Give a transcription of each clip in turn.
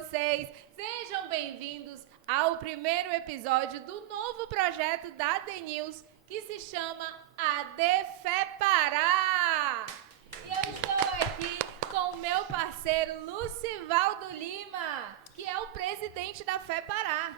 vocês? Sejam bem-vindos ao primeiro episódio do novo projeto da AD News, que se chama AD Fé Pará. E eu estou aqui com o meu parceiro Lucivaldo Lima, que é o presidente da Fé Pará.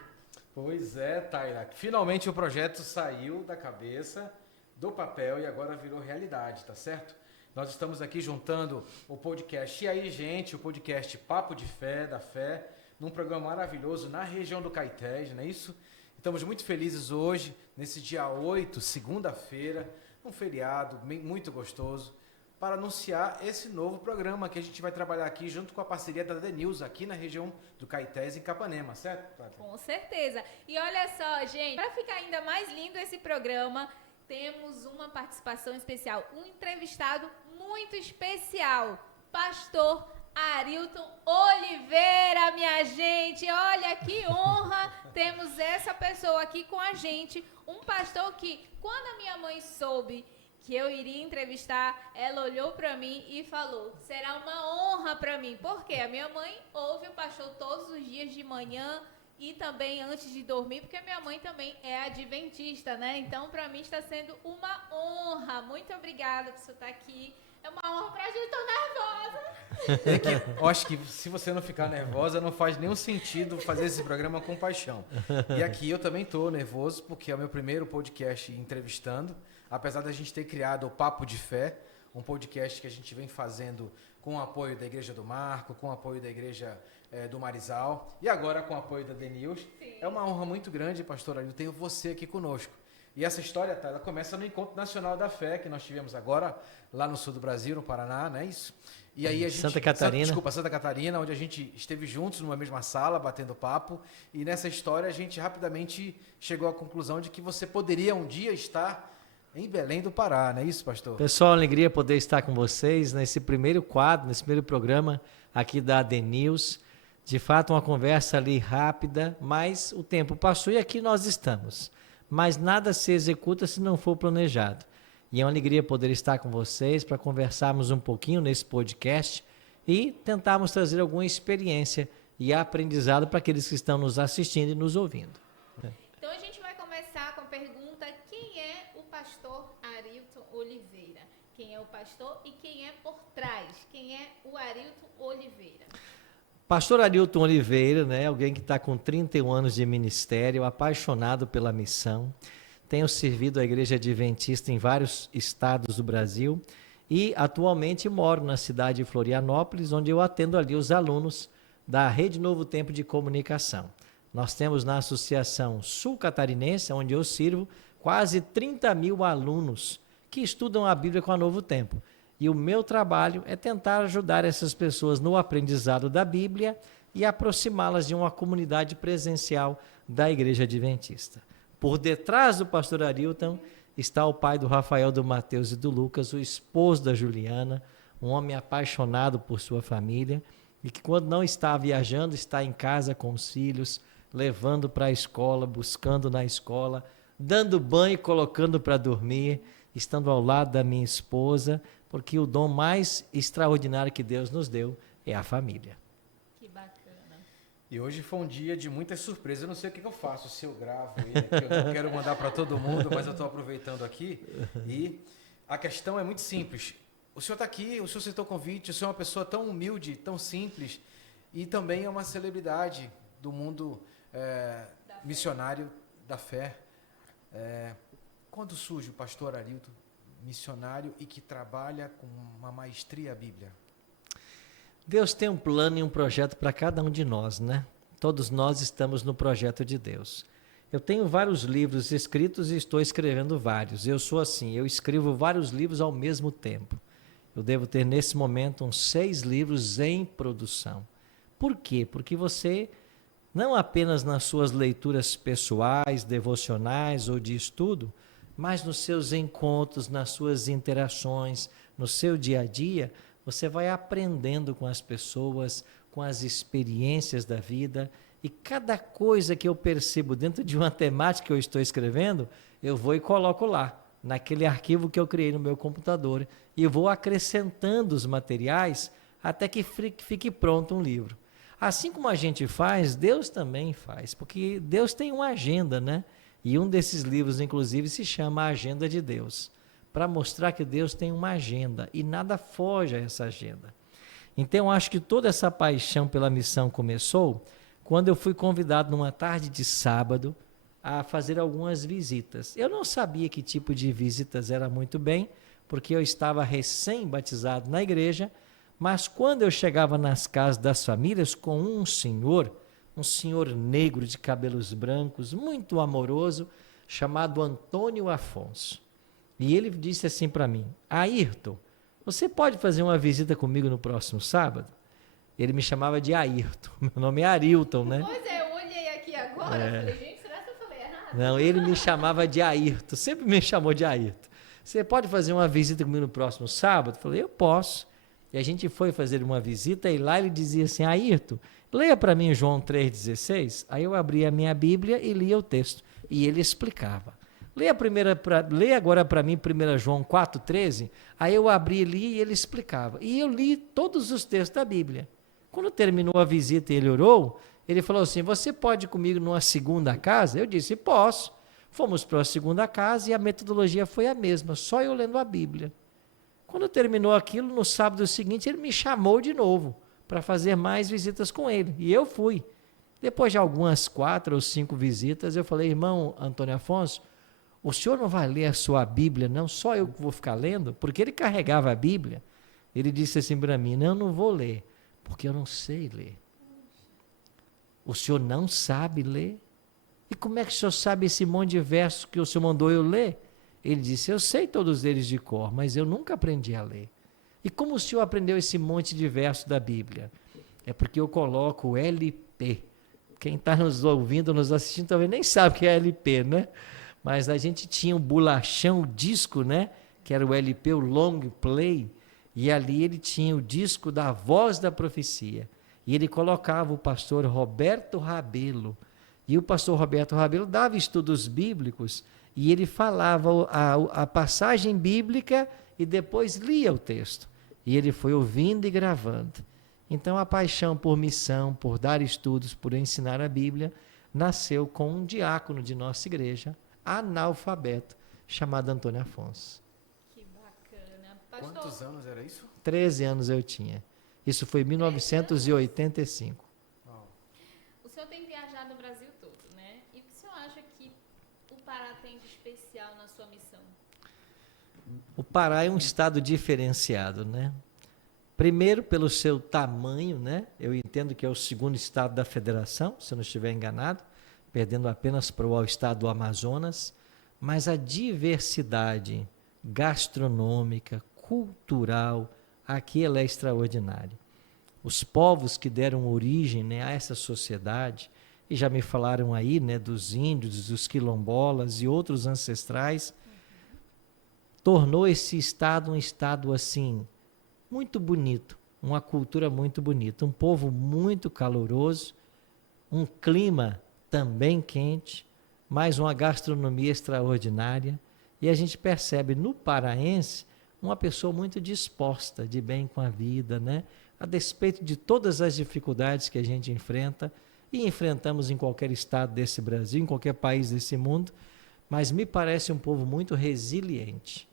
Pois é, Taira. Finalmente o projeto saiu da cabeça, do papel e agora virou realidade, tá certo? Nós estamos aqui juntando o podcast E aí, gente, o podcast Papo de Fé, da Fé, num programa maravilhoso na região do Caetés, não é isso? Estamos muito felizes hoje, nesse dia 8, segunda-feira, um feriado muito gostoso, para anunciar esse novo programa que a gente vai trabalhar aqui junto com a parceria da AD News, aqui na região do Caetés, em Capanema, certo, Tata? Com certeza. E olha só, gente, para ficar ainda mais lindo esse programa, temos uma participação especial, um entrevistado muito especial, Pastor Arilton Oliveira, minha gente. Olha que honra temos essa pessoa aqui com a gente, um pastor que, quando a minha mãe soube que eu iria entrevistar, ela olhou para mim e falou: será uma honra para mim, porque a minha mãe ouve o pastor todos os dias de manhã e também antes de dormir, porque minha mãe também é adventista, né? Então, para mim está sendo uma honra. Muito obrigada por você estar aqui. É uma honra pra gente, tô nervosa. É que, eu acho que se você não ficar nervosa, não faz nenhum sentido fazer esse programa com paixão. E aqui eu também tô nervoso, porque é o meu primeiro podcast entrevistando, apesar da gente ter criado o Papo de Fé, um podcast que a gente vem fazendo com o apoio da Igreja do Marco, com o apoio da Igreja do Marizal, e agora com o apoio da AD News. Sim. É uma honra muito grande, pastor Arilton, ter você aqui conosco. E essa história, tá, ela começa no Encontro Nacional da Fé, que nós tivemos agora, lá no sul do Brasil, no Paraná, não é isso? E aí a gente, Santa Catarina. Santa Catarina, onde a gente esteve juntos numa mesma sala, batendo papo. E nessa história a gente rapidamente chegou à conclusão de que você poderia um dia estar em Belém do Pará, não é isso, pastor? Pessoal, alegria poder estar com vocês nesse primeiro quadro, nesse primeiro programa aqui da AD News. De fato, uma conversa ali rápida, mas o tempo passou e aqui nós estamos. Mas nada se executa se não for planejado. E é uma alegria poder estar com vocês para conversarmos um pouquinho nesse podcast e tentarmos trazer alguma experiência e aprendizado para aqueles que estão nos assistindo e nos ouvindo. Então a gente vai começar com a pergunta: quem é o pastor Arilton Oliveira? Quem é o pastor e quem é por trás? Quem é o Arilton Oliveira? Pastor Arilton Oliveira, né, alguém que está com 31 anos de ministério, apaixonado pela missão. Tenho servido a Igreja Adventista em vários estados do Brasil e atualmente moro na cidade de Florianópolis, onde eu atendo ali os alunos da Rede Novo Tempo de Comunicação. Nós temos na Associação Sul Catarinense, onde eu sirvo, quase 30 mil alunos que estudam a Bíblia com a Novo Tempo. E o meu trabalho é tentar ajudar essas pessoas no aprendizado da Bíblia e aproximá-las de uma comunidade presencial da Igreja Adventista. Por detrás do pastor Arilton está o pai do Rafael, do Mateus e do Lucas, o esposo da Juliana, um homem apaixonado por sua família e que, quando não está viajando, está em casa com os filhos, levando para a escola, buscando na escola, dando banho e colocando para dormir, estando ao lado da minha esposa, porque o dom mais extraordinário que Deus nos deu é a família. Que bacana. E hoje foi um dia de muitas surpresas. Eu não sei o que eu faço, se eu gravo ele, que eu não quero mandar para todo mundo, mas eu estou aproveitando aqui. E a questão é muito simples. O senhor está aqui, o senhor aceitou o convite, o senhor é uma pessoa tão humilde, tão simples, e também é uma celebridade do mundo missionário da fé. Quando surge o pastor Arilton, missionário e que trabalha com uma maestria a Bíblia? Deus tem um plano e um projeto para cada um de nós, né? Todos nós estamos no projeto de Deus. Eu tenho vários livros escritos e estou escrevendo vários. Eu sou assim, eu escrevo vários livros ao mesmo tempo. Eu devo ter nesse momento uns 6 livros em produção. Por quê? Porque você, não apenas nas suas leituras pessoais, devocionais ou de estudo, mas nos seus encontros, nas suas interações, no seu dia a dia, você vai aprendendo com as pessoas, com as experiências da vida, e cada coisa que eu percebo dentro de uma temática que eu estou escrevendo, eu vou e coloco lá, naquele arquivo que eu criei no meu computador, e vou acrescentando os materiais até que fique pronto um livro. Assim como a gente faz, Deus também faz, porque Deus tem uma agenda, né? E um desses livros, inclusive, se chama A Agenda de Deus, para mostrar que Deus tem uma agenda e nada foge a essa agenda. Então, eu acho que toda essa paixão pela missão começou quando eu fui convidado numa tarde de sábado a fazer algumas visitas. Eu não sabia que tipo de visitas era muito bem, porque eu estava recém-batizado na igreja, mas quando eu chegava nas casas das famílias com um senhor negro de cabelos brancos, muito amoroso, chamado Antônio Afonso. E ele disse assim para mim: Ayrton, você pode fazer uma visita comigo no próximo sábado? Ele me chamava de Ayrton, meu nome é Arilton, né? Pois é, eu olhei aqui agora, falei, gente, será que eu falei errado? Não, ele me chamava de Ayrton, sempre me chamou de Ayrton. Você pode fazer uma visita comigo no próximo sábado? Eu falei, eu posso. E a gente foi fazer uma visita e lá ele dizia assim, Ayrton, leia para mim João 3,16. Aí eu abria a minha Bíblia e lia o texto. E ele explicava. Leia agora para mim 1 João 4,13. Aí eu abri e li e ele explicava. E eu li todos os textos da Bíblia. Quando terminou a visita e ele orou, ele falou assim, você pode ir comigo numa segunda casa? Eu disse, posso. Fomos para a segunda casa e a metodologia foi a mesma, só eu lendo a Bíblia. Quando terminou aquilo, no sábado seguinte, ele me chamou de novo para fazer mais visitas com ele. E eu fui. Depois de algumas 4 ou 5 visitas, eu falei, irmão Antônio Afonso, o senhor não vai ler a sua Bíblia, não? Só eu que vou ficar lendo? Porque ele carregava a Bíblia. Ele disse assim para mim, não, eu não vou ler, porque eu não sei ler. O senhor não sabe ler? E como é que o senhor sabe esse monte de versos que o senhor mandou eu ler? Ele disse, eu sei todos eles de cor, mas eu nunca aprendi a ler. E como o senhor aprendeu esse monte de versos da Bíblia? É porque eu coloco o LP. Quem está nos ouvindo, nos assistindo, talvez nem sabe o que é LP, né? Mas a gente tinha um bolachão, o disco, né? Que era o LP, o Long Play. E ali ele tinha o disco da Voz da Profecia. E ele colocava o pastor Roberto Rabelo. E o pastor Roberto Rabelo dava estudos bíblicos e ele falava a passagem bíblica e depois lia o texto. E ele foi ouvindo e gravando. Então a paixão por missão, por dar estudos, por ensinar a Bíblia, nasceu com um diácono de nossa igreja, analfabeto, chamado Antônio Afonso. Que bacana. Pastor, Quantos anos era isso? 13 anos eu tinha. Isso foi em 1985. o senhor tem viajado o Brasil todo, né? E o que o senhor acha que o Pará tem de especial na sua missão? O Pará é um estado diferenciado, né? Primeiro, pelo seu tamanho, né? Eu entendo que é o segundo estado da federação, se eu não estiver enganado, perdendo apenas para o estado do Amazonas, mas a diversidade gastronômica, cultural, aqui ela é extraordinária. Os povos que deram origem, né, a essa sociedade, e já me falaram aí, né, dos índios, dos quilombolas e outros ancestrais, tornou esse estado um estado assim, muito bonito, uma cultura muito bonita, um povo muito caloroso, um clima também quente, mas uma gastronomia extraordinária, e a gente percebe no paraense uma pessoa muito disposta, de bem com a vida, né? A despeito de todas as dificuldades que a gente enfrenta, e enfrentamos em qualquer estado desse Brasil, em qualquer país desse mundo, mas me parece um povo muito resiliente.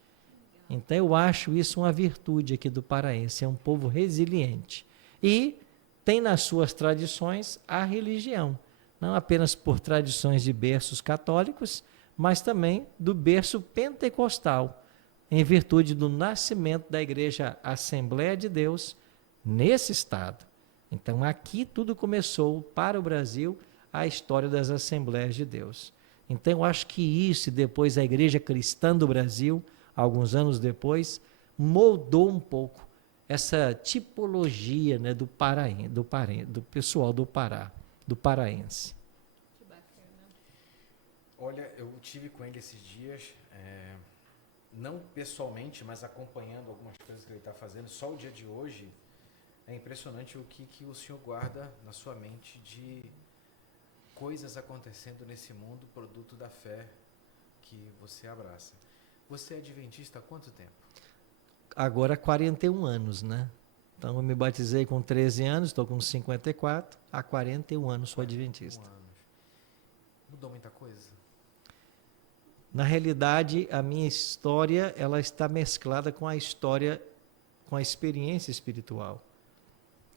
Então eu acho isso uma virtude aqui do paraense, é um povo resiliente. E tem nas suas tradições a religião, não apenas por tradições de berços católicos, mas também do berço pentecostal, em virtude do nascimento da Igreja Assembleia de Deus nesse estado. Então aqui tudo começou para o Brasil, a história das Assembleias de Deus. Então eu acho que isso, e depois a Igreja Cristã do Brasil, alguns anos depois, moldou um pouco essa tipologia, né, do pessoal do Pará, do paraense. Que bacana. Olha, eu tive com ele esses dias, não pessoalmente, mas acompanhando algumas coisas que ele está fazendo. Só o dia de hoje é impressionante o que o senhor guarda na sua mente de coisas acontecendo nesse mundo, produto da fé que você abraça. Você é adventista há quanto tempo? Agora 41 anos, né? Então, eu me batizei com 13 anos, estou com 54, há 41 anos sou adventista. Mudou muita coisa? Na realidade, a minha história, ela está mesclada com a história, com a experiência espiritual.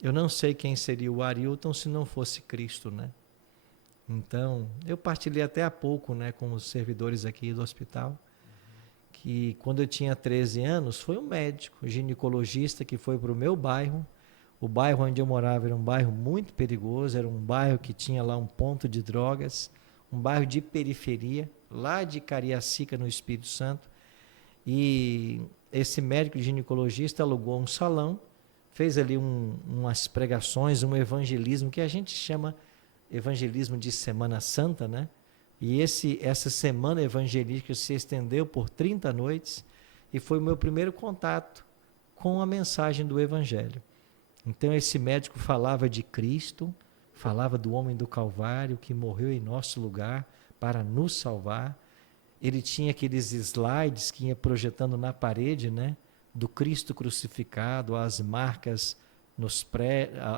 Eu não sei quem seria o Arilton se não fosse Cristo, né? Então, eu partilhei até há pouco, né, com os servidores aqui do hospital, que quando eu tinha 13 anos, foi um médico, ginecologista, que foi para o meu bairro. O bairro onde eu morava era um bairro muito perigoso, era um bairro que tinha lá um ponto de drogas, um bairro de periferia, lá de Cariacica, no Espírito Santo. E esse médico ginecologista alugou um salão, fez ali umas pregações, um evangelismo, que a gente chama evangelismo de Semana Santa, né? E essa semana evangelística se estendeu por 30 noites e foi o meu primeiro contato com a mensagem do Evangelho. Então esse médico falava de Cristo, falava do homem do Calvário que morreu em nosso lugar para nos salvar. Ele tinha aqueles slides que ia projetando na parede, né, do Cristo crucificado, as marcas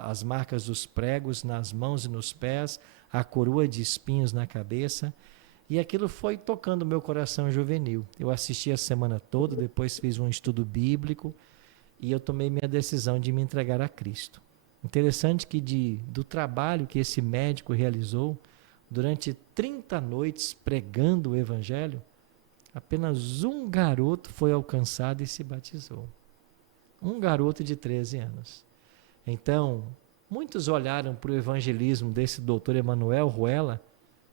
as marcas dos pregos nas mãos e nos pés, a coroa de espinhos na cabeça, e aquilo foi tocando o meu coração juvenil. Eu assisti a semana toda, depois fiz um estudo bíblico e eu tomei minha decisão de me entregar a Cristo. Interessante que do trabalho que esse médico realizou, durante 30 noites pregando o Evangelho, apenas um garoto foi alcançado e se batizou. Um garoto de 13 anos. Então, muitos olharam para o evangelismo desse doutor Emanuel Ruela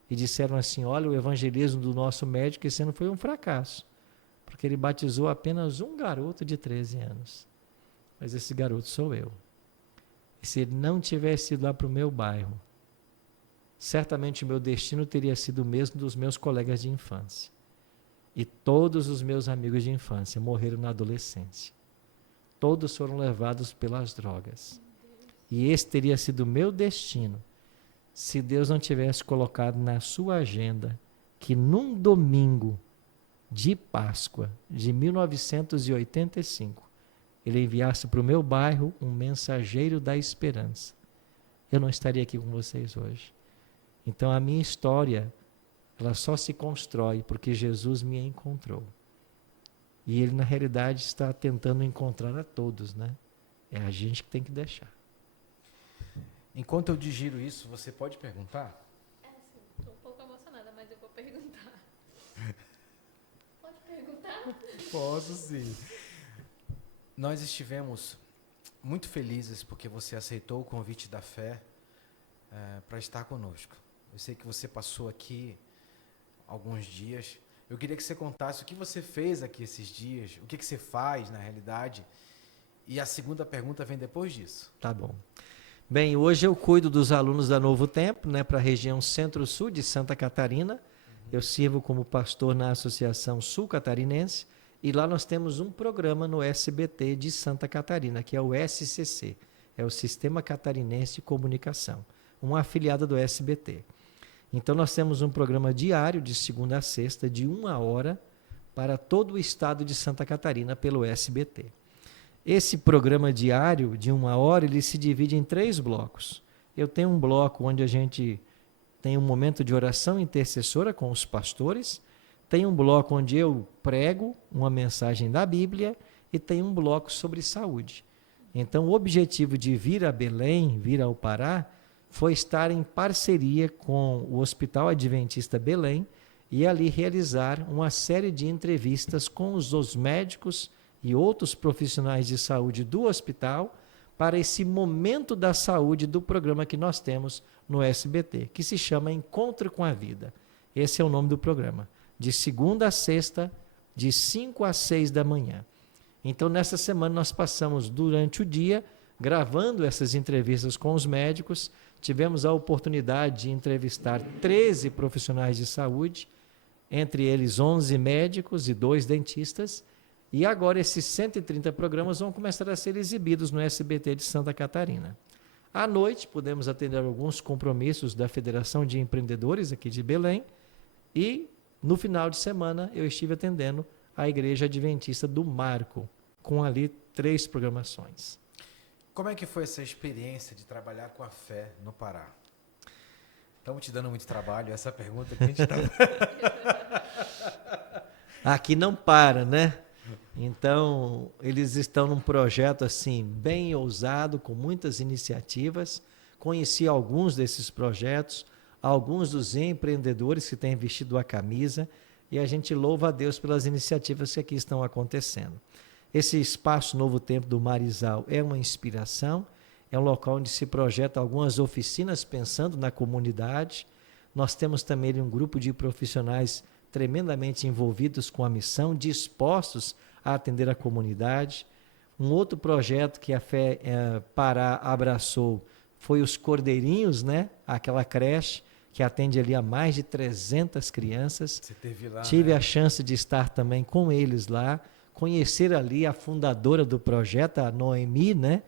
e disseram assim, olha, o evangelismo do nosso médico esse ano foi um fracasso, porque ele batizou apenas um garoto de 13 anos. Mas esse garoto sou eu. E se ele não tivesse ido lá para o meu bairro, certamente o meu destino teria sido o mesmo dos meus colegas de infância. E todos os meus amigos de infância morreram na adolescência. Todos foram levados pelas drogas. E esse teria sido o meu destino se Deus não tivesse colocado na sua agenda que num domingo de Páscoa de 1985 ele enviasse para o meu bairro um mensageiro da esperança. Eu não estaria aqui com vocês hoje. Então a minha história, ela só se constrói porque Jesus me encontrou. E ele, na realidade, está tentando encontrar a todos, né? É a gente que tem que deixar. Enquanto eu digiro isso, você pode perguntar? Sim, estou um pouco emocionada, mas eu vou perguntar. Pode perguntar? Posso sim. Nós estivemos muito felizes porque você aceitou o convite da fé para estar conosco. Eu sei que você passou aqui alguns dias. Eu queria que você contasse o que você fez aqui esses dias, o que você faz na realidade. E a segunda pergunta vem depois disso. Tá bom. Bem, hoje eu cuido dos alunos da Novo Tempo, né, para a região Centro-Sul de Santa Catarina. Eu sirvo como pastor na Associação Sul Catarinense e lá nós temos um programa no SBT de Santa Catarina, que é o SCC, é o Sistema Catarinense de Comunicação, uma afiliada do SBT. Então nós temos um programa diário de segunda a sexta de 1 hora para todo o estado de Santa Catarina pelo SBT. Esse programa diário de 1 hora, ele se divide em 3 blocos. Eu tenho um bloco onde a gente tem um momento de oração intercessora com os pastores, tem um bloco onde eu prego uma mensagem da Bíblia e tem um bloco sobre saúde. Então o objetivo de vir a Belém, vir ao Pará, foi estar em parceria com o Hospital Adventista Belém e ali realizar uma série de entrevistas com os médicos e outros profissionais de saúde do hospital para esse momento da saúde do programa que nós temos no SBT, que se chama Encontro com a Vida. Esse é o nome do programa, de segunda a sexta, de 5 às 6 da manhã. Então, nessa semana, nós passamos durante o dia gravando essas entrevistas com os médicos. Tivemos a oportunidade de entrevistar 13 profissionais de saúde, entre eles 11 médicos e 2 dentistas, e agora esses 130 programas vão começar a ser exibidos no SBT de Santa Catarina. À noite, pudemos atender alguns compromissos da Federação de Empreendedores aqui de Belém, e no final de semana eu estive atendendo a Igreja Adventista do Marco, com ali 3 programações. como é que foi essa experiência de trabalhar com a fé no Pará? Estamos te dando muito trabalho, essa pergunta que a gente está... Aqui não para, né? Então, eles estão num projeto assim, bem ousado, com muitas iniciativas. Conheci alguns desses projetos, alguns dos empreendedores que têm vestido a camisa, e a gente louva a Deus pelas iniciativas que aqui estão acontecendo. Esse espaço Novo Tempo do Marizal é uma inspiração, é um local onde se projeta algumas oficinas pensando na comunidade. Nós temos também um grupo de profissionais tremendamente envolvidos com a missão, dispostos a atender a comunidade. Um outro projeto que a Fé Pará abraçou foi os Cordeirinhos, né? Aquela creche que atende ali a mais de 300 crianças. Você teve lá, Tive né? a chance de estar também com eles lá, conhecer ali a fundadora do projeto, a Noemi, né?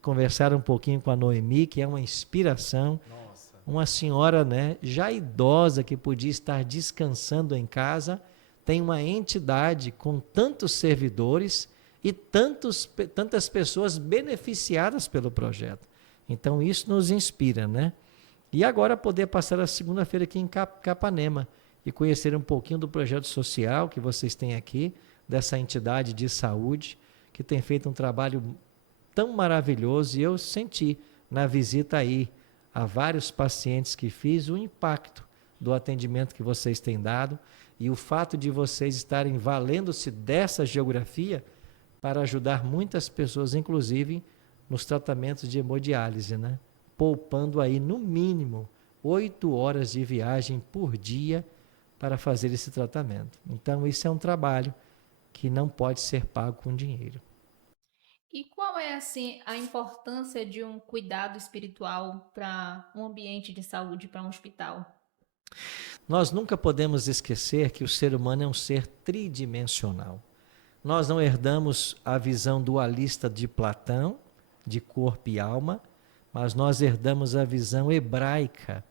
Conversar um pouquinho com a Noemi, que é uma inspiração. Nossa. Uma senhora, né, já idosa, que podia estar descansando em casa, tem uma entidade com tantos servidores e tantas pessoas beneficiadas pelo projeto. Então, isso nos inspira, né? E agora poder passar a segunda-feira aqui em Capanema e conhecer um pouquinho do projeto social que vocês têm aqui, dessa entidade de saúde, que tem feito um trabalho tão maravilhoso, e eu senti na visita aí a vários pacientes que fiz o impacto do atendimento que vocês têm dado e o fato de vocês estarem valendo-se dessa geografia para ajudar muitas pessoas, inclusive nos tratamentos de hemodiálise, né? Poupando aí no mínimo 8 horas de viagem por dia para fazer esse tratamento. Então isso é um trabalho que não pode ser pago com dinheiro. E qual é, assim, a importância de um cuidado espiritual para um ambiente de saúde, para um hospital? Nós nunca podemos esquecer que o ser humano é um ser tridimensional. Nós não herdamos a visão dualista de Platão, de corpo e alma, mas nós herdamos a visão hebraica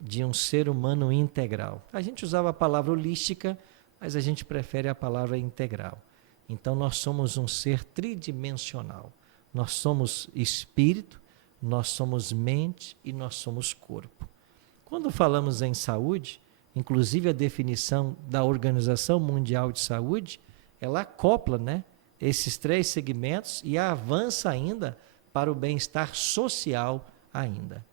de um ser humano integral. A gente usava a palavra holística, mas a gente prefere a palavra integral. Então, nós somos um ser tridimensional. Nós somos espírito, nós somos mente e nós somos corpo. Quando falamos em saúde, inclusive a definição da Organização Mundial de Saúde, ela acopla, né, esses 3 segmentos e avança ainda para o bem-estar social ainda.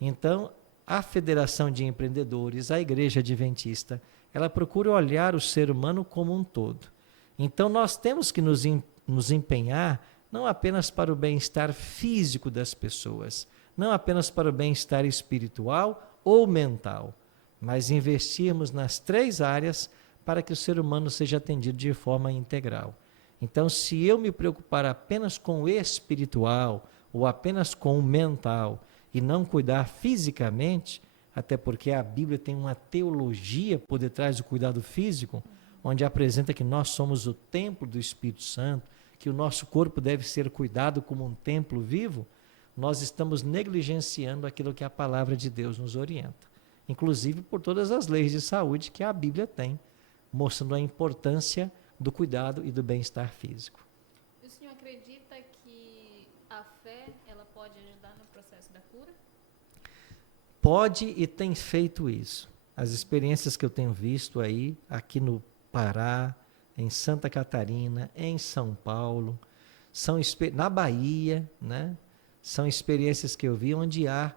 Então, a Federação de Empreendedores, a Igreja Adventista, ela procura olhar o ser humano como um todo. Então, nós temos que nos empenhar não apenas para o bem-estar físico das pessoas, não apenas para o bem-estar espiritual ou mental, mas investirmos nas 3 áreas para que o ser humano seja atendido de forma integral. Então, se eu me preocupar apenas com o espiritual ou apenas com o mental e não cuidar fisicamente, até porque a Bíblia tem uma teologia por detrás do cuidado físico, onde apresenta que nós somos o templo do Espírito Santo, que o nosso corpo deve ser cuidado como um templo vivo, nós estamos negligenciando aquilo que a palavra de Deus nos orienta. Inclusive por todas as leis de saúde que a Bíblia tem, mostrando a importância do cuidado e do bem-estar físico. O senhor acredita que a fé ela pode ajudar no processo da cura? Pode e tem feito isso. As experiências que eu tenho visto aí, aqui no Pará, em Santa Catarina, em São Paulo, na Bahia, né? São experiências que eu vi onde há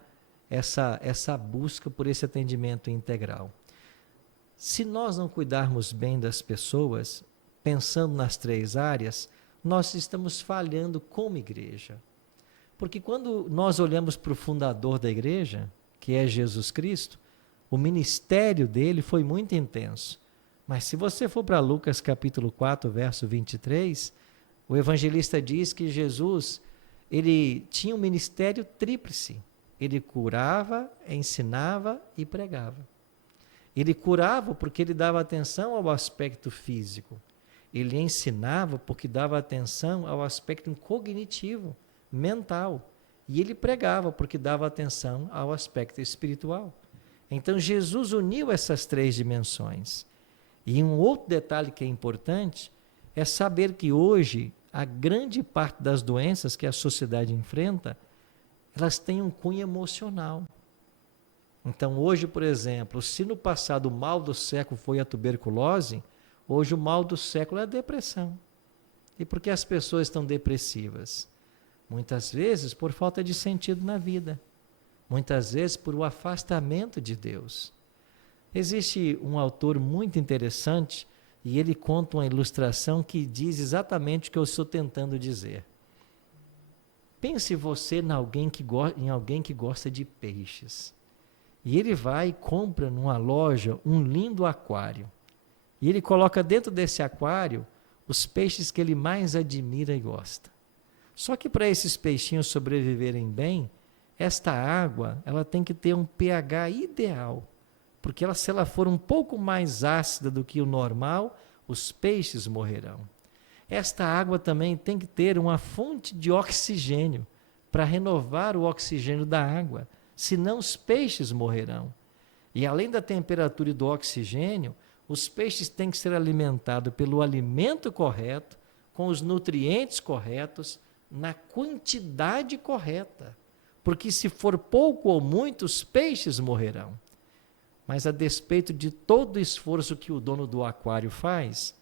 essa busca por esse atendimento integral. Se nós não cuidarmos bem das pessoas, pensando nas 3 áreas, nós estamos falhando como igreja. Porque quando nós olhamos para o fundador da igreja, que é Jesus Cristo, o ministério dele foi muito intenso. Mas se você for para Lucas capítulo 4, verso 23, o evangelista diz que Jesus, ele tinha um ministério tríplice. Ele curava, ensinava e pregava. Ele curava porque ele dava atenção ao aspecto físico. Ele ensinava porque dava atenção ao aspecto cognitivo, mental. E ele pregava porque dava atenção ao aspecto espiritual. Então Jesus uniu essas 3 dimensões. E um outro detalhe que é importante é saber que hoje a grande parte das doenças que a sociedade enfrenta, elas têm um cunho emocional. Então, hoje, por exemplo, se no passado o mal do século foi a tuberculose, hoje o mal do século é a depressão. E por que as pessoas estão depressivas? Muitas vezes por falta de sentido na vida. Muitas vezes por o afastamento de Deus. Existe um autor muito interessante e ele conta uma ilustração que diz exatamente o que eu estou tentando dizer. Pense você em alguém que gosta de peixes. E ele vai e compra numa loja um lindo aquário. E ele coloca dentro desse aquário os peixes que ele mais admira e gosta. Só que para esses peixinhos sobreviverem bem, esta água ela tem que ter um pH ideal. Porque se ela for um pouco mais ácida do que o normal, os peixes morrerão. Esta água também tem que ter uma fonte de oxigênio para renovar o oxigênio da água, senão os peixes morrerão. E além da temperatura e do oxigênio, os peixes têm que ser alimentados pelo alimento correto, com os nutrientes corretos, na quantidade correta. Porque se for pouco ou muito, os peixes morrerão. Mas a despeito de todo o esforço que o dono do aquário faz,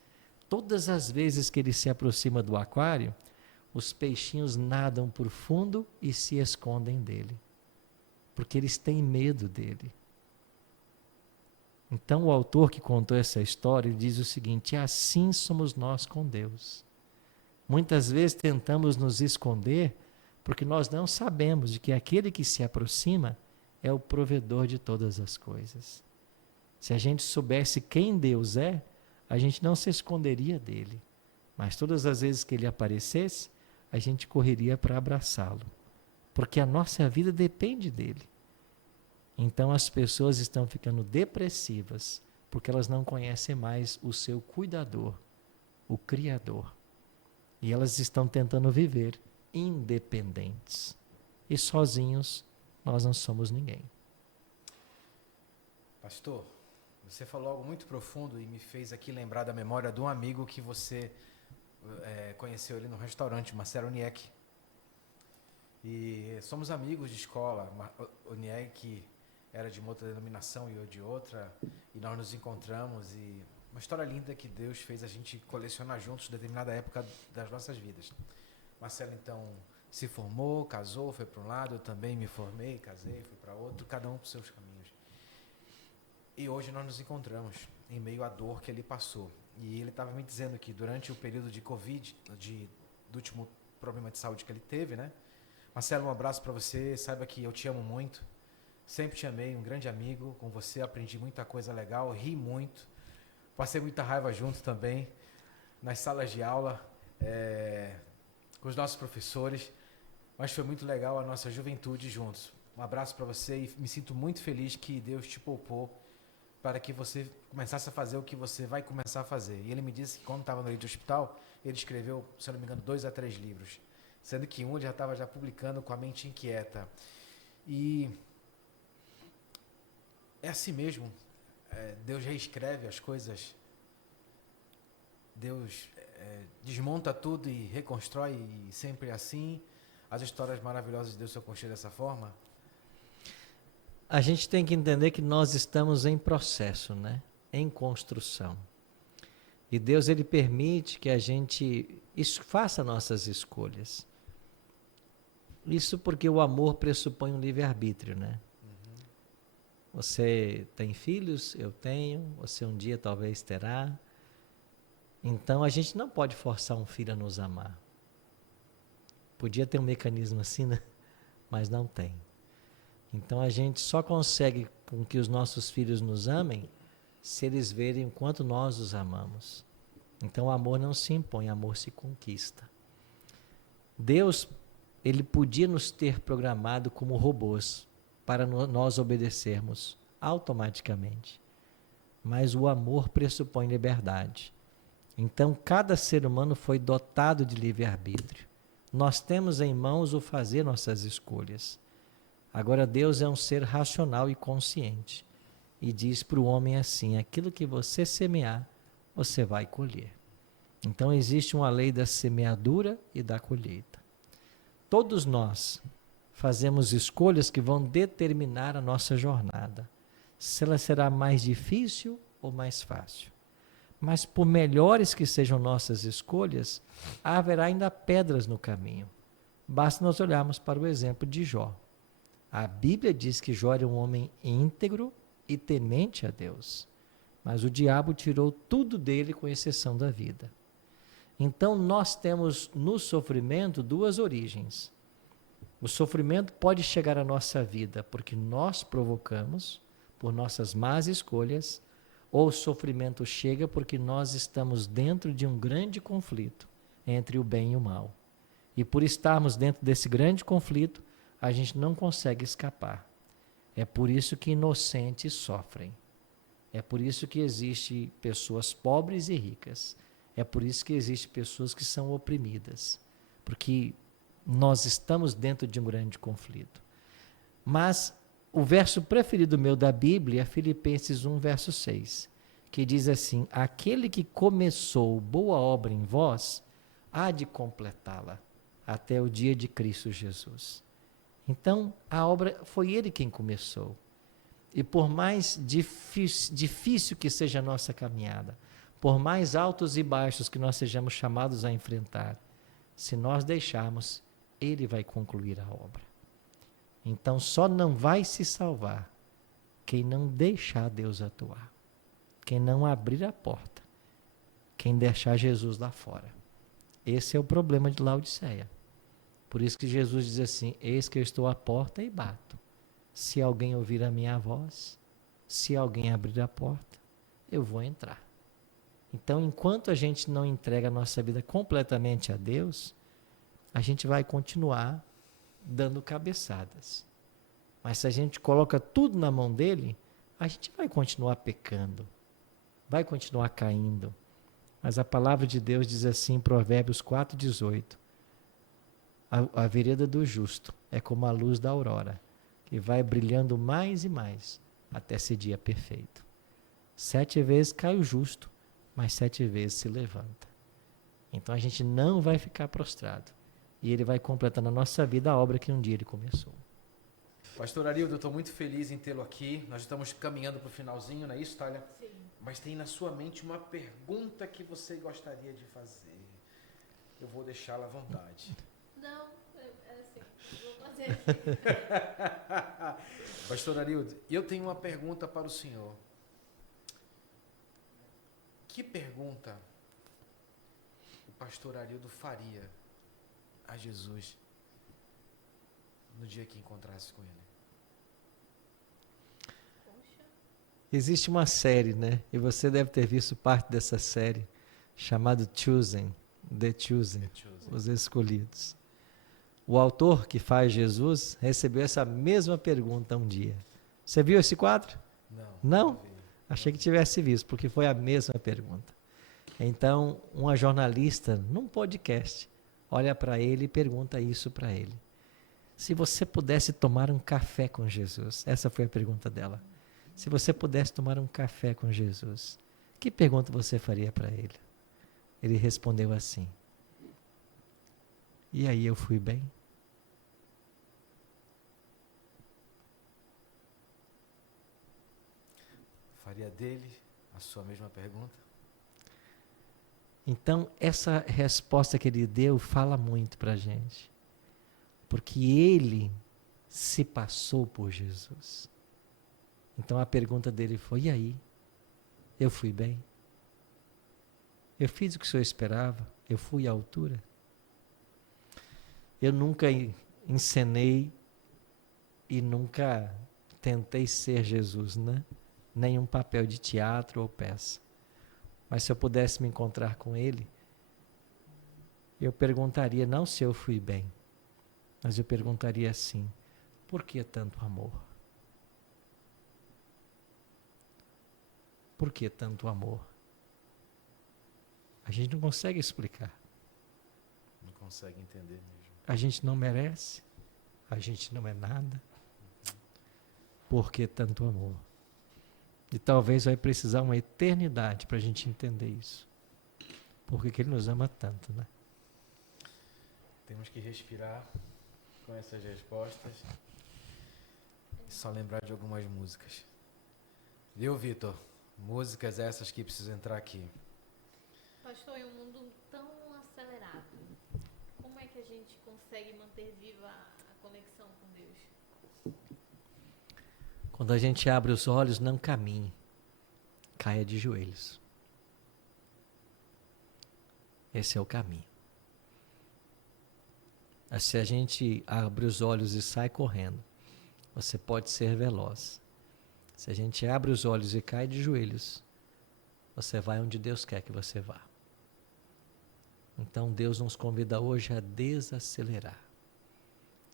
todas as vezes que ele se aproxima do aquário, os peixinhos nadam por fundo e se escondem dele. Porque eles têm medo dele. Então o autor que contou essa história diz o seguinte: assim somos nós com Deus. Muitas vezes tentamos nos esconder porque nós não sabemos de que aquele que se aproxima é o provedor de todas as coisas. Se a gente soubesse quem Deus é, a gente não se esconderia dele. Mas todas as vezes que ele aparecesse, a gente correria para abraçá-lo. Porque a nossa vida depende dele. Então as pessoas estão ficando depressivas porque elas não conhecem mais o seu cuidador, o Criador. E elas estão tentando viver independentes. E sozinhos nós não somos ninguém. Pastor, você falou algo muito profundo e me fez aqui lembrar da memória de um amigo que você conheceu ali no restaurante, Marcelo Niek. E somos amigos de escola. O Niek era de uma outra denominação e eu de outra, e nós nos encontramos, e uma história linda que Deus fez a gente colecionar juntos em determinada época das nossas vidas. Marcelo então se formou, casou, foi para um lado, eu também me formei, casei, fui para outro, cada um para os seus caminhos. E hoje nós nos encontramos em meio à dor que ele passou. E ele estava me dizendo que durante o período de Covid, do último problema de saúde que ele teve, né? Marcelo, um abraço para você, saiba que eu te amo muito, sempre te amei, um grande amigo, com você aprendi muita coisa legal, ri muito, passei muita raiva junto também, nas salas de aula, com os nossos professores, mas foi muito legal a nossa juventude juntos. Um abraço para você e me sinto muito feliz que Deus te poupou para que você começasse a fazer o que você vai começar a fazer. E ele me disse que quando estava no leito de hospital, ele escreveu, se eu não me engano, 2 a 3 livros, sendo que um ele já estava publicando com a mente inquieta. E é assim mesmo, Deus reescreve as coisas, Deus desmonta tudo e reconstrói, e sempre assim, as histórias maravilhosas de Deus são construídas dessa forma. A gente tem que entender que nós estamos em processo, né? Em construção. E Deus ele permite que a gente faça nossas escolhas. Isso porque o amor pressupõe um livre-arbítrio, né? Uhum. Você tem filhos, eu tenho, você um dia talvez terá. Então a gente não pode forçar um filho a nos amar. Podia ter um mecanismo assim, né? Mas não tem. Então a gente só consegue com que os nossos filhos nos amem se eles verem o quanto nós os amamos. Então o amor não se impõe, o amor se conquista. Deus, ele podia nos ter programado como robôs para nós obedecermos automaticamente. Mas o amor pressupõe liberdade. Então cada ser humano foi dotado de livre-arbítrio. Nós temos em mãos o fazer nossas escolhas. Agora Deus é um ser racional e consciente e diz para o homem assim: aquilo que você semear, você vai colher. Então existe uma lei da semeadura e da colheita. Todos nós fazemos escolhas que vão determinar a nossa jornada. Se ela será mais difícil ou mais fácil. Mas por melhores que sejam nossas escolhas, haverá ainda pedras no caminho. Basta nós olharmos para o exemplo de Jó. A Bíblia diz que Jó era um homem íntegro e temente a Deus. Mas o diabo tirou tudo dele, com exceção da vida. Então nós temos no sofrimento duas origens. O sofrimento pode chegar à nossa vida porque nós provocamos, por nossas más escolhas, ou o sofrimento chega porque nós estamos dentro de um grande conflito entre o bem e o mal. E por estarmos dentro desse grande conflito, a gente não consegue escapar. É por isso que inocentes sofrem. É por isso que existem pessoas pobres e ricas. É por isso que existem pessoas que são oprimidas. Porque nós estamos dentro de um grande conflito. Mas o verso preferido meu da Bíblia é Filipenses 1, verso 6, que diz assim: aquele que começou boa obra em vós, há de completá-la até o dia de Cristo Jesus. Então, a obra foi Ele quem começou. E por mais difícil que seja a nossa caminhada, por mais altos e baixos que nós sejamos chamados a enfrentar, se nós deixarmos, Ele vai concluir a obra. Então, só não vai se salvar quem não deixar Deus atuar, quem não abrir a porta, quem deixar Jesus lá fora. Esse é o problema de Laodiceia. Por isso que Jesus diz assim: eis que eu estou à porta e bato. Se alguém ouvir a minha voz, se alguém abrir a porta, eu vou entrar. Então, enquanto a gente não entrega a nossa vida completamente a Deus, a gente vai continuar dando cabeçadas. Mas se a gente coloca tudo na mão dele, a gente vai continuar pecando, vai continuar caindo. Mas a palavra de Deus diz assim em Provérbios 4,18: a vereda do justo é como a luz da aurora, que vai brilhando mais e mais, até ser dia perfeito. 7 vezes cai o justo, mas 7 vezes se levanta. Então a gente não vai ficar prostrado. E Ele vai completar na nossa vida a obra que um dia Ele começou. Pastor Arildo, eu estou muito feliz em tê-lo aqui. Nós estamos caminhando para o finalzinho, não é isso, Thalia? Sim. Mas tem na sua mente uma pergunta que você gostaria de fazer. Eu vou deixá-la à vontade. Não, assim, vou fazer. Pastor Arildo, eu tenho uma pergunta para o senhor. Que pergunta o pastor Arildo faria a Jesus no dia que encontrasse com ele? Poxa. Existe uma série, né? E você deve ter visto parte dessa série, chamada Chosen, The Chosen, Os Escolhidos. O autor que faz Jesus recebeu essa mesma pergunta um dia. Você viu esse quadro? Não? vi. Achei que tivesse visto, porque foi a mesma pergunta. Então, uma jornalista, num podcast, olha para ele e pergunta isso para ele. Se você pudesse tomar um café com Jesus, essa foi a pergunta dela. Se você pudesse tomar um café com Jesus, que pergunta você faria para ele? Ele respondeu assim: e aí, eu fui bem? Faria dele a sua mesma pergunta? Então, essa resposta que ele deu fala muito para a gente. Porque ele se passou por Jesus. Então, a pergunta dele foi: e aí? Eu fui bem? Eu fiz o que o Senhor esperava? Eu fui à altura? Eu nunca encenei e nunca tentei ser Jesus, né? Nenhum papel de teatro ou peça. Mas se eu pudesse me encontrar com ele, eu perguntaria não se eu fui bem, mas eu perguntaria assim: por que tanto amor? Por que tanto amor? A gente não consegue explicar. Não consegue entender mesmo. A gente não merece, a gente não é nada. Por que tanto amor? E talvez vai precisar uma eternidade para a gente entender isso. por que Ele nos ama tanto, né? Temos que respirar com essas respostas e só lembrar de algumas músicas. Viu, Vitor? Músicas essas que precisam entrar aqui. Pastor, em um mundo tão acelerado, como é que a gente consegue manter viva a conexão com Deus? Quando a gente abre os olhos, não caminhe, caia de joelhos. Esse é o caminho. Mas se a gente abre os olhos e sai correndo, você pode ser veloz. Se a gente abre os olhos e cai de joelhos, você vai onde Deus quer que você vá. Então Deus nos convida hoje a desacelerar.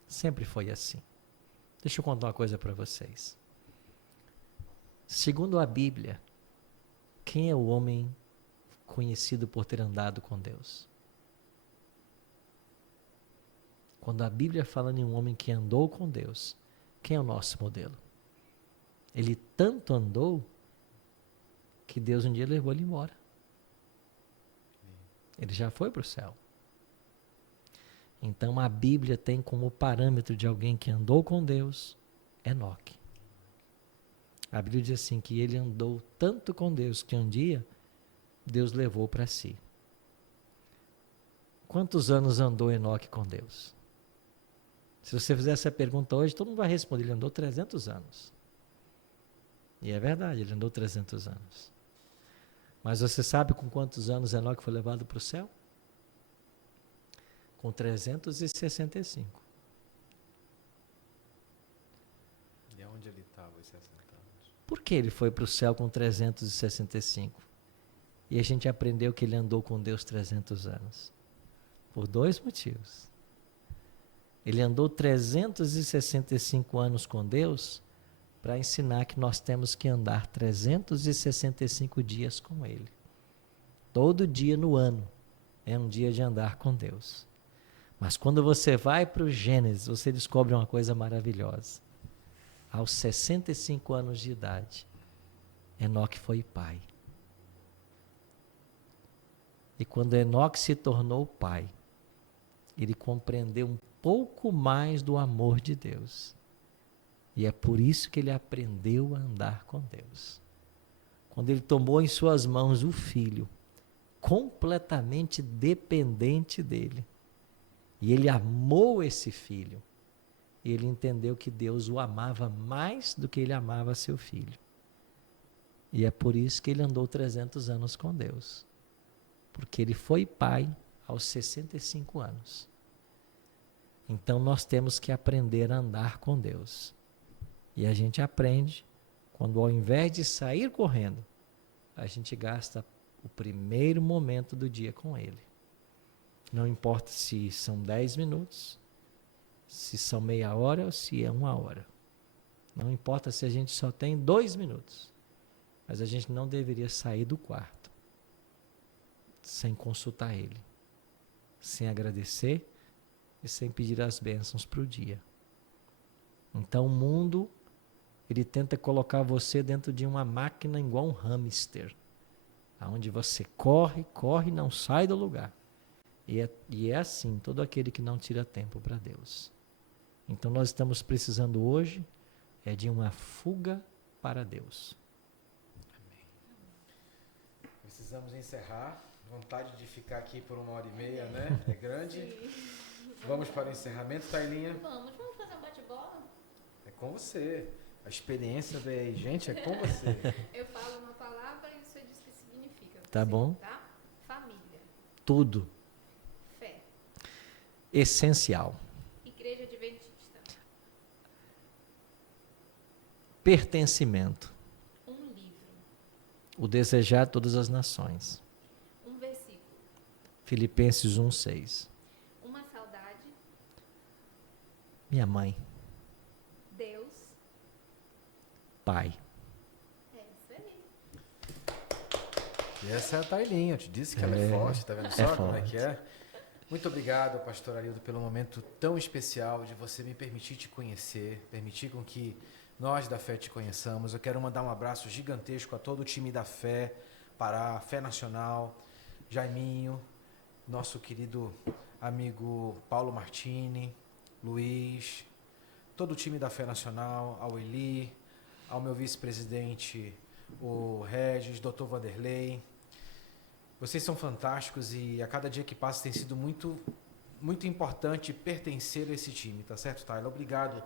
Sempre foi assim. Deixa eu contar uma coisa para vocês. Segundo a Bíblia, quem é o homem conhecido por ter andado com Deus? Quando a Bíblia fala em um homem que andou com Deus, quem é o nosso modelo? Ele tanto andou que Deus um dia levou ele embora. Ele já foi para o céu. Então a Bíblia tem como parâmetro de alguém que andou com Deus, Enoque. A Bíblia diz assim que ele andou tanto com Deus que um dia Deus levou para si. Quantos anos andou Enoque com Deus? Se você fizer essa pergunta hoje, todo mundo vai responder, ele andou 300 anos. E é verdade, ele andou 300 anos. Mas você sabe com quantos anos Enoque foi levado para o céu? Com 365. E onde ele estava os 60 anos? Por que ele foi para o céu com 365? E a gente aprendeu que ele andou com Deus 300 anos. Por dois motivos. Ele andou 365 anos com Deus para ensinar que nós temos que andar 365 dias com Ele. Todo dia no ano é um dia de andar com Deus. Mas quando você vai para o Gênesis, você descobre uma coisa maravilhosa. Aos 65 anos de idade, Enoque foi pai. E quando Enoque se tornou pai, ele compreendeu um pouco mais do amor de Deus. E é por isso que ele aprendeu a andar com Deus. Quando ele tomou em suas mãos o filho, completamente dependente dele, e ele amou esse filho, e ele entendeu que Deus o amava mais do que ele amava seu filho. E é por isso que ele andou 300 anos com Deus. Porque ele foi pai aos 65 anos. Então nós temos que aprender a andar com Deus. E a gente aprende quando, ao invés de sair correndo, a gente gasta o primeiro momento do dia com Ele. Não importa se são 10 minutos, se são meia hora ou se é 1 hora. Não importa se a gente só tem 2 minutos. Mas a gente não deveria sair do quarto sem consultar Ele, sem agradecer e sem pedir as bênçãos para o dia. Então o mundo, ele tenta colocar você dentro de uma máquina igual um hamster, onde você corre, corre e não sai do lugar. E é assim, todo aquele que não tira tempo para Deus. Então nós estamos precisando hoje de uma fuga para Deus. Amém. Precisamos encerrar. Vontade de ficar aqui por 1h30, né? É grande. Sim. Vamos para o encerramento, Tailinha? Vamos fazer um bate-bola? É com você. A experiência daí, gente, é com você. Eu falo uma palavra e você diz o que significa. Tá bom. Tá? Família. Tudo. Fé. Essencial. Igreja Adventista. Pertencimento. Um livro. O desejar de todas as nações. Um versículo. Filipenses 1:6. Uma saudade. Minha mãe. Deus. Pai. É isso aí. E essa é a Tailinha, eu te disse que ela é forte, tá vendo só como é que é? Muito obrigado, pastor Arildo, pelo momento tão especial de você me permitir te conhecer, permitir com que nós da Fé te conheçamos. Eu quero mandar um abraço gigantesco a todo o time da Fé, Pará, Fé Nacional, Jaiminho, nosso querido amigo Paulo Martini, Luiz, todo o time da Fé Nacional, ao Eli, ao meu vice-presidente, o Regis, Dr. Vanderlei. Vocês são fantásticos e a cada dia que passa tem sido muito, muito importante pertencer a esse time, tá certo, Taila? Obrigado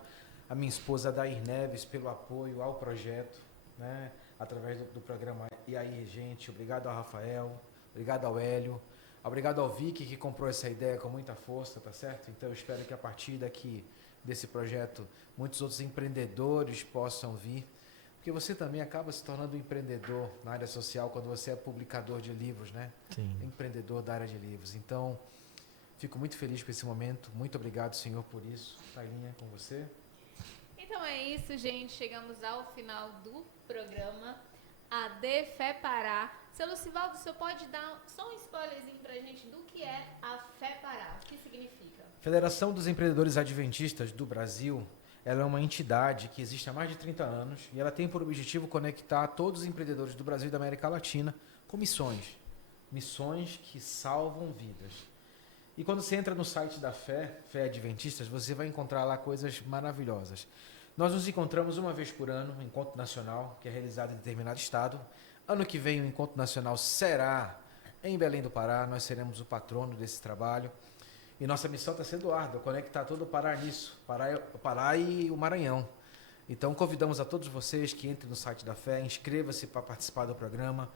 a minha esposa Dair Neves pelo apoio ao projeto, né, através do programa E aí, gente. Obrigado ao Rafael, obrigado ao Hélio, obrigado ao Vicky que comprou essa ideia com muita força, tá certo? Então eu espero que a partir daqui desse projeto muitos outros empreendedores possam vir, porque você também acaba se tornando um empreendedor na área social quando você é publicador de livros, né? Sim. Empreendedor da área de livros. Então, fico muito feliz com esse momento. Muito obrigado, Senhor, por isso. Tailinha, com você. Então é isso, gente. Chegamos ao final do programa AD Fé Pará. Seu Lucivaldo, o senhor pode dar só um spoilerzinho pra gente do que é a Fé Pará? O que significa? Federação dos Empreendedores Adventistas do Brasil, ela é uma entidade que existe há mais de 30 anos e ela tem por objetivo conectar todos os empreendedores do Brasil e da América Latina com missões. Missões que salvam vidas. E quando você entra no site da Fé Adventistas, você vai encontrar lá coisas maravilhosas. Nós nos encontramos uma vez por ano, um encontro nacional, que é realizado em determinado estado. Ano que vem o encontro nacional será em Belém do Pará, nós seremos o patrono desse trabalho. E nossa missão está sendo árdua, conectar todo o Pará nisso, o Pará e o Maranhão. Então convidamos a todos vocês que entrem no site da Fé, inscreva-se para participar do programa.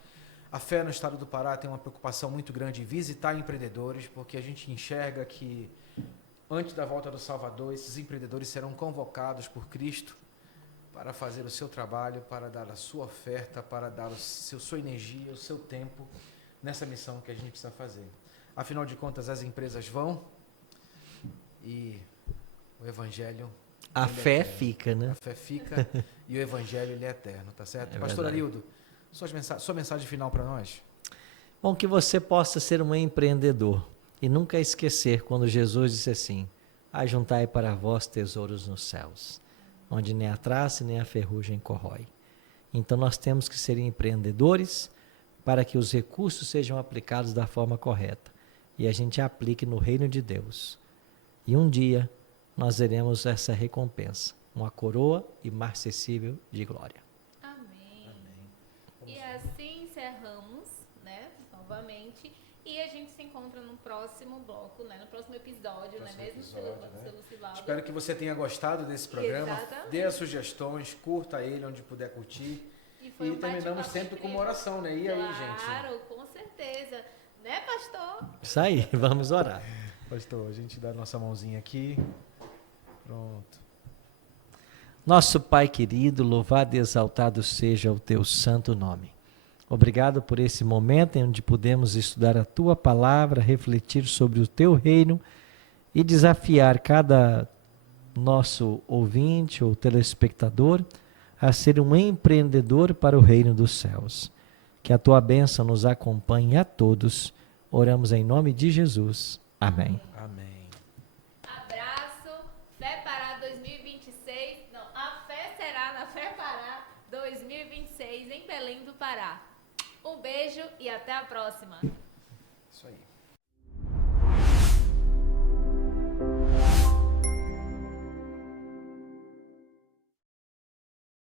A Fé no estado do Pará tem uma preocupação muito grande em visitar empreendedores, porque a gente enxerga que antes da volta do Salvador, esses empreendedores serão convocados por Cristo para fazer o seu trabalho, para dar a sua oferta, para dar sua energia, o seu tempo nessa missão que a gente precisa fazer. Afinal de contas, as empresas vão e o Evangelho... A fé fica, né? A fé fica e o Evangelho ele é eterno, tá certo? É Pastor verdade. Arildo, sua mensagem final para nós? Bom, que você possa ser um empreendedor e nunca esquecer quando Jesus disse assim: ajuntai para vós tesouros nos céus, onde nem a traça nem a ferrugem corrói. Então nós temos que ser empreendedores para que os recursos sejam aplicados da forma correta e a gente aplique no reino de Deus. E um dia nós veremos essa recompensa, uma coroa imarcessível de glória. Amém. E assim encerramos, né, novamente. E a gente se encontra no próximo bloco, né, no próximo episódio, não é mesmo, seu Lucivaldo? Espero que você tenha gostado desse programa. Exatamente. Dê as sugestões, curta ele onde puder curtir. E foi um terminamos bate-papo sempre com incrível. uma oração, né? E aí, gente? Claro, com certeza. Né, pastor? Isso aí, vamos orar. Pastor, a gente dá a nossa mãozinha aqui. Pronto. Nosso Pai querido, louvado e exaltado seja o teu santo nome. Obrigado por esse momento em onde podemos estudar a tua palavra, refletir sobre o teu reino e desafiar cada nosso ouvinte ou telespectador a ser um empreendedor para o reino dos céus. Que a tua bênção nos acompanhe a todos. Oramos em nome de Jesus. Amém. Amém. Abraço, Fé Pará 2026. Não, a fé será na Fé Pará 2026 em Belém do Pará. Um beijo e até a próxima. Isso aí.